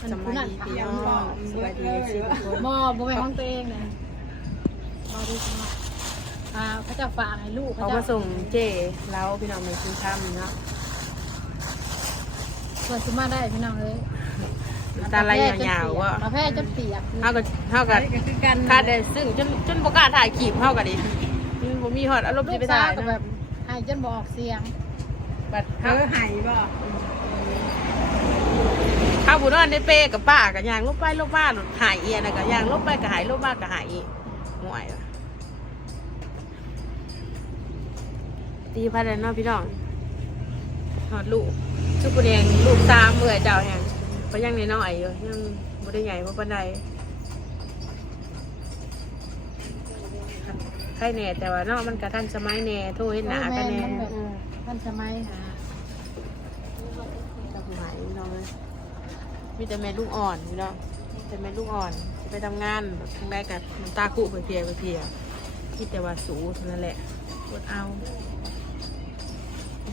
มันสผู้บายนั้นดีพี่น้องสบายดีสิทุกคนบ่บ่แม่นของตัวเองนะบ่ได้สมัครอ่าเขาจะฝากให้ลูกเขามาส่งเจเราพี่น้องในคืนค่ำเนาะเพิ่นสิมาได้พี่น้องเอ้ยตาลายยาวๆว่ากาแฟจนเปียกเฮาก็เฮาก็คาดได้ซึ่งจนจนบ่กล้าถ่ายคลิปเฮาก็ดิมันบ่มีฮอดอารมณ์ลูสิกไปสาถ่าวยก็แบเนาะบให้จนบ่ออกเสียงบัดเอเฮาอหายบ่ เฮาผู้นอนได้เปกับป้าก็ย่างลบไปลบมาหลุดหายเอียน่ะก็ย่างลบไปก็หายลบมาก็หายอีกห่วยว่ะตีพัดแล้วเนาะพี่น้องฮอดลูกซุปเปอร์แดงลูกตามเมื่อยเจ้าแฮงก็ยังน้อยๆอยู่ยังบ่ได้ใหญ่บ่ปานใดใครแหน่แต่ว่าเนาะมันกระทันสมัยแหน่โทรเห็นหนากันแหน่มันแบบเออท่านสมัยหากับหายน้องเลย มีแต่แม่ลูกอ่อนพี่น้องแต่แม่ลูกอ่อนสิไปทำงานทางได้กับน้ำตาคุไปเพียไปเพียคิดแต่ว่าสูเท่านั้นแหละกดเอา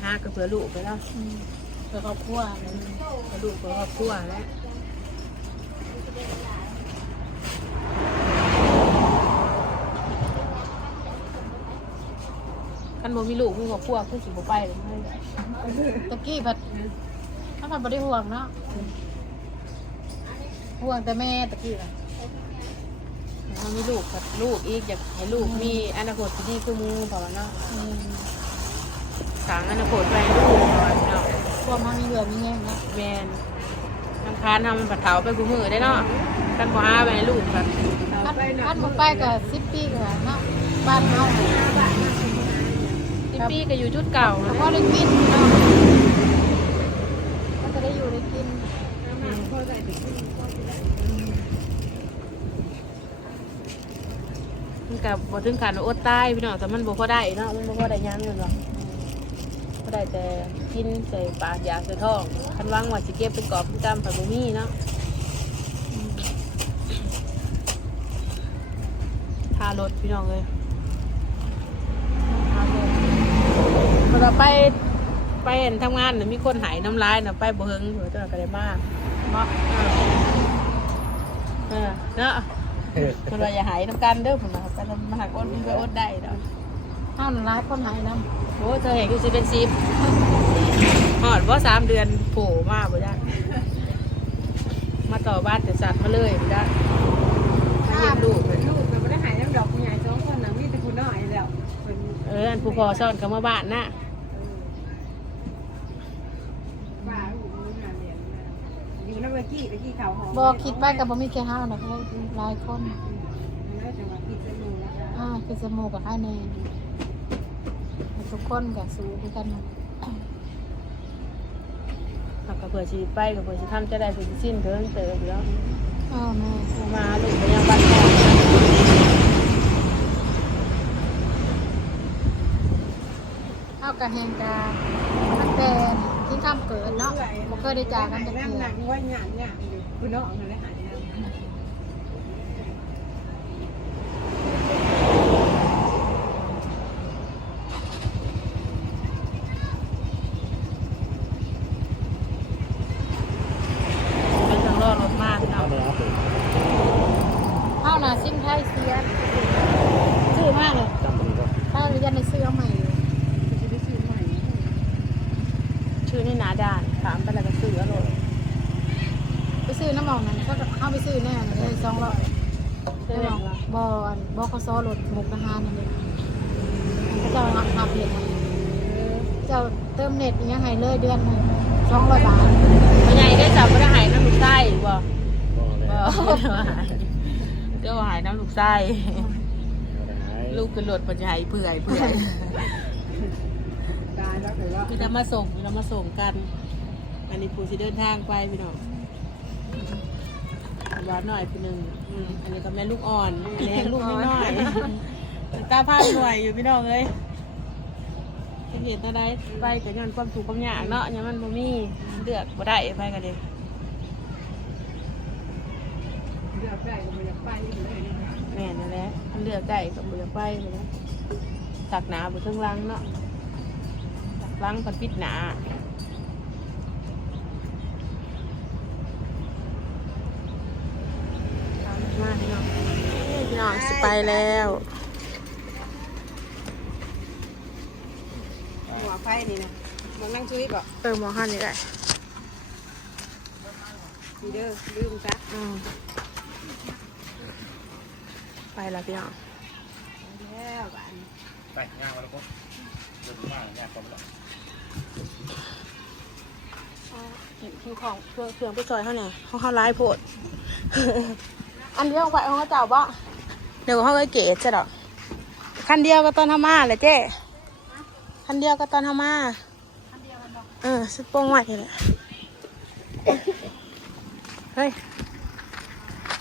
หากับเผื่อลูกไปแล้วเพื่อครอบครัวอะไรเผื่อลูกเผื่อครอบครัวแล้วคันบ่มีลูกมีครอบครัวคือสิบ่ไปเลยตะกี้ผัดถ้ามันบ่ได้ห่วงเนาะ ห่วงแต่แม่ตะกี้น่ะถ้ามีลูกกับลูกอีกอยากให้ลูกมีอนาคตที่ดีคือหมูเพราะว่าเนาะอืมสร้างอนาคตไว้ให้ลูกเพราะว่าเนาะพวกมันมีเหลือมีแง่งเนาะแมนน้ำค้านทำมันผัดเถาไปกูมือได้เนาะกันบ่หาไปให้ลูกแบบอันอันหมดไปก็สิบปีก็เนาะบ้านเฮาสิปีก็อยู่จุดเก่าแต่นะพอได้กินเนาะก็จะได้อยู่ได้กินมั นกับบ่ถึงขั้นอดตายพี่น้องแต่มันบ่พอได้เนาะมันบ่พอได้ยังเลยหรอกพอได้แต่กินใส่ปากยาใส่ท้องคันวางว่าสิเก็บเป็นกอบเป็นกำไปบ่มีเนาะทารถพี่น้องเลยเวลาไปไปเห็นทำงานน่ะมีคนหายน้ำลายน่ะไปบ่เฮิงหัวเจ้าก็ได้มากเนาะเนาะ คนว่าอย่าหายน้ำกันเด้อผมนะครับไปทำมาหักอดมันก็อดได้เนาะเฮาน่ะหลายคนหายนํโอ้เธอเห็นกูสิเป็นซิปหอดว่าสามเดือนโผล่มาบ่ได้มาต่อบ้านแต่สัตว์มาเลยบ่ได้เลี้ยงลูกเลยลูกก็ไม่ได้หายน้ำดอกผู้ใหญ่สองคนนะมีแต่คุณน้อยแล้วเป็นเอออันผู้พอซ่อนเขามาบ้านน่ะ ป้าลูกมืองานเรียนมา อยู่น้ำเมื่อกี้ตะกี้เขาหอมบ่คิดไปก็บ่มีแค่เฮาดอกเฮ้ยหลายคนแล้วจะมาคิดจะดูนะคะอ่าคือสมูกกับไอ้แน่ทุกคนก็สู้ด้วยกันเขาก็เผื่อชีไปก็เผื่อชีทำจะได้เผื่อสิสิ้นเถิงเติบอยู่แล้วเออแม่มาลูกก็ยังบ้านแม่เฮาก็แฮงกาตั้งแต่ ซ้ำเกิดเนาะบ่เคยได้จากกันจักเทื่อนั่งว่าหยาดหยาดอยู่คุณน้องเขาเลยหายน้ำ เป็นทางรอดรถมากพี่น้อง เฮาน่ะซิมไทยเสียซื้อมากเลยถ้าเรียนในซื้อเอาใหม่อยู่ จะได้ซื้อใหม่ ชื่อนี่หนาด่านถามไปแล้วก็ซื้ออร่อย ไปซื้อ น้ำหมองนั้นก็เฮาไปซื้อแน่เลย200ซื้อน้ำหมแบองบว่าบ่อนบ่คสรถมุกทหารนั่นเองเขาเจ้าหักหักเน็ตให้เจ้าเติมเน็ตอีหยังให้เลยเดือนหนึง200บาทพ่อใหญ่ได้จับไม่ได้หายน้ำลูกไส้บ่บ่หายเดี๋ยวหายน้ำลูกไส้ ลูกขึ้นรถปัญญาเปื่อยเปื่อยตายแล้วแต่ว่าพี่จะมาส่งพี่จะมาส่งกัน อันนี้ปูสิเดินทางไปพี่น้อง ย้อนหน่อยพี่หนึ่งอืมอันนี้ก็แม่ลูกอ่อนอันนี้ลูกน้อยๆตาผ้าหน่วยอยู่พี่น้องเลยเห็นอะไรไปแต่ย้อนความถูกข์ความยากเนาะยังมันบ่มีเลือกบ่ได้ไปกันเลยเลือกได้ก็ไม่อยากไปเลยนะคะแม่นั่นแหละมันเลือกได้ก็บ่อยากไปเลยนะตักหนาบ่ถึงหลังเนาะตักหลังปันปิดหนา น้องสิไปแล้วหัวไฟนี่นะมองนั่งช่วยบอกเออหมอหันนี่ได้ดีเด้อลืมซะอืมไปแล้วพี่น้องแล้วบ้านไปง่ายมาแล้วก็เดินมาง่ายกว่าแล้วเห็นคิวของเครื่องเครื่องไปซอยเขาเนี่ยเขาเขาร้ายโพด อันเดียวไปเขาก็เจ้าบ่เดี๋ยวเขาไปเกตใช่หรอคันเดียวก็ตอนทำมาเลยเจ้คันเดียวก็ตอนทำมาเออสุดโป้งไหวเลยเฮ้ย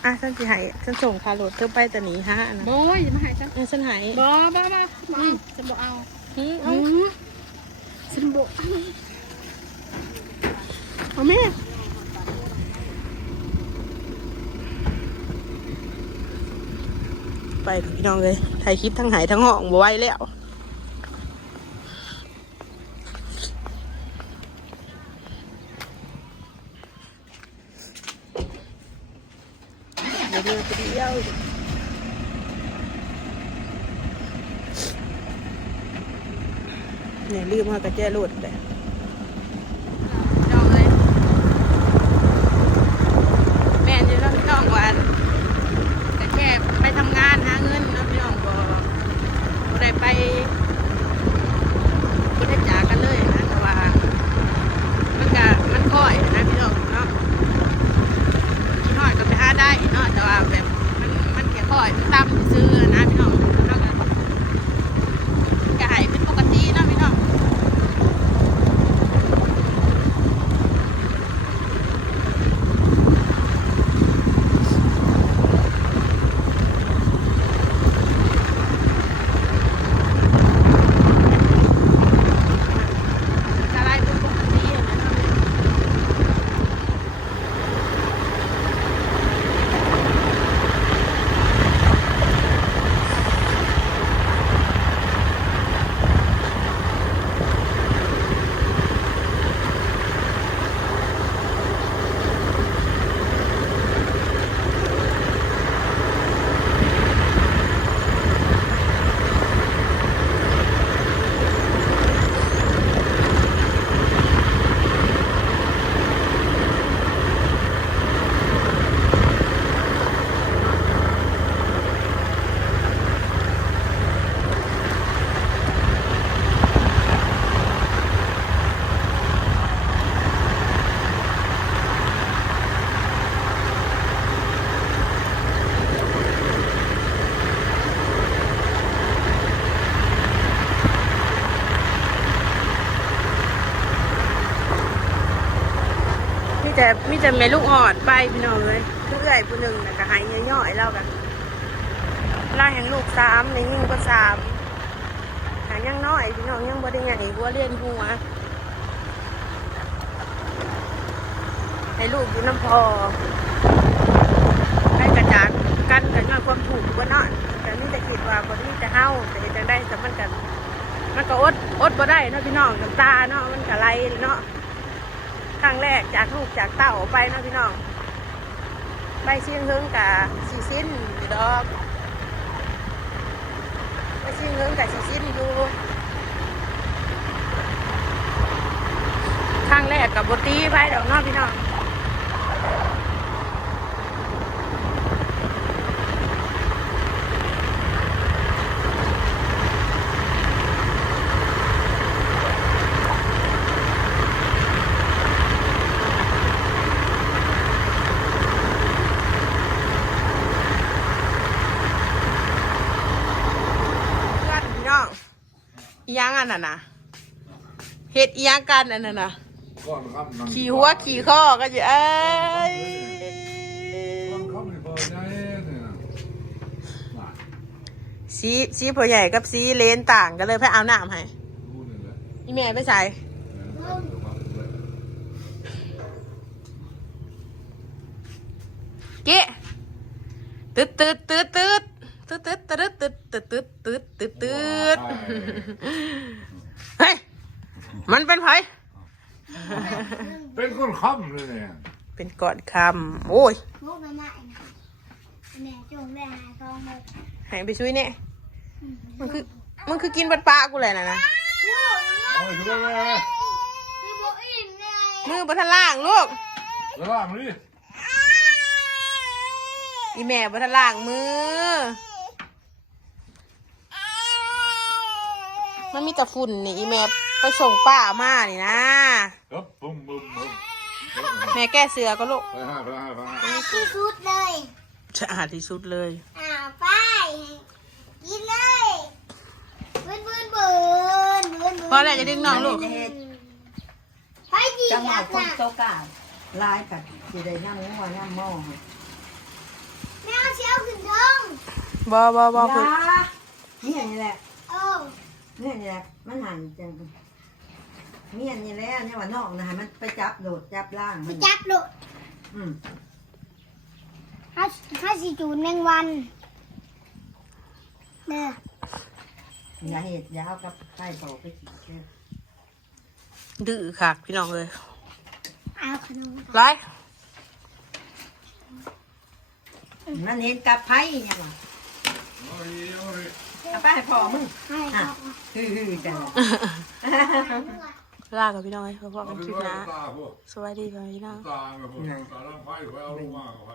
อะฉันสิใหายฉันส่งคาร์โหลดเธอไปแต่หนีฮะนะโอ้ยมาให้ฉันเออฉันใหายบ่บ่บ่อืมฉันบ่เอาอืมอืเอามฉันบ่เอาเอาแม่ ไปพี่น้องเลยถ่ายคลิปทั้งหายทั้งห้องบ่ไหวแล้วเดี๋ยวเดียวเดียวเนี่ยลืมมากระแจรถเลย แต่มีแม่ลูกอ่อนไปพี่น้องเลยผู้ใหญ่ผู้หนึ่งนะก็หายย่อยๆเล่ากันล่าแห่งลูกสามในยิ่งก็สามหายังน้อยพี่น้องยังบ่ได้ไงหัวเรียนหัวให้ลูกอยู่น้ำพอให้กระจาดกันกันย้อนความถูกว่าเนาะแต่นี่จะคิดว่าคนนี้จะเฮาแต่จังได้สมันกันมันก็อดอดบ่ได้เนาะพี่น้องน้ำตาเนาะมันก็ไหลเนาะ ครั้งแรกจากลูกจากเต้าออกไปนะพี่น้องไปชิงเฮิงกับสีสิ้นอยู่ดอกไปชิงเฮิงกับสีสิ้นอยู่ครั้งแรกกับบตีไปดอกนาะพี่น้อง เพื่อนพี่น้อง อีหยังอันนั้นน่ะเห็ดอีหยังกันอันนั้นน่ะก่อนครับนั่งขี่หัวขี่ข้อก็จะเอ้ยก่อนครับนี่เบอร์ใหญ่เนี่ยนะน่ะสีสีผัวใหญ่กับสีเลนต่างกันเลยไปเอาน้ำให้รู้นี่แหละอีแม่ไปใส่เดี๋ยวครับเดี๋ยวเก๊ะตึ๊ดตึ๊ดตึ๊ดตึ๊ด ตึ๊ดตึ๊ดตึ๊ดตึ๊ดตึ๊ดตึ๊ดตึ๊ดตึ๊ดตึ๊ดเฮ้ย มันเป็นไผเป็นคนค้ำเลยเนี่ยเป็นก่อนคำโอ้ยแม่จงได้หาทองหมดหายไปช่วยเนี่ยมันคือมันคือกินปัดปลากูเลยนะนะเอาไปช่วยแม่พี่บอกอิ่มเลยมือบัทล่างลูกแล้วล่างมาดิอีแม่บัทล่างมือ มันมีแต่ฝุ่นนี่อีแม่ไปส่งป้ามานี่นะ ครับบุ้มบุ้มบุ้มแม่แก้เสือก็ลูกไปห้าไปห้าไปห้าอาที่สุดเลยสะอาดที่สุดเลย อ่าไปกินเลยบืนบืนบืนบืนบืนพอแล้วจะดึงน้องลูกไปจีจังหวะบคนนะโตกาลายกัดสิได้ย่ำงัวย่ำหม้อแมวเชี่ยวขึ้นท้องบอบอบอคือเนี่ยนี่แหละโอ้ เนี่ยนี่แหละมันหันจังเนี่ยนี่แหละเนี่ยว่านอกนะให้มันไปจับโดดจับล่างไปมันจับลูกอืมห้าห้าสี่จูนแมงวันเด้ออย่าเห็ดอยาเอากับไข่โตไปกินเด้อดื้อค่ะพี่น้องเลยเอาขนมไรมันเห็นกับไผ่เนี่ยว่ะเอาไป เอาไปเอาไปให้พ่อมึงให้อะพ่อฮือฮือจังลากับพี่น้องเลยพบเอากันไปคลิปไว้หนะตาพวกสวัสดีพี่น้อง ตาพวกตาลำไฟไว้เอาลงมาเอาไว้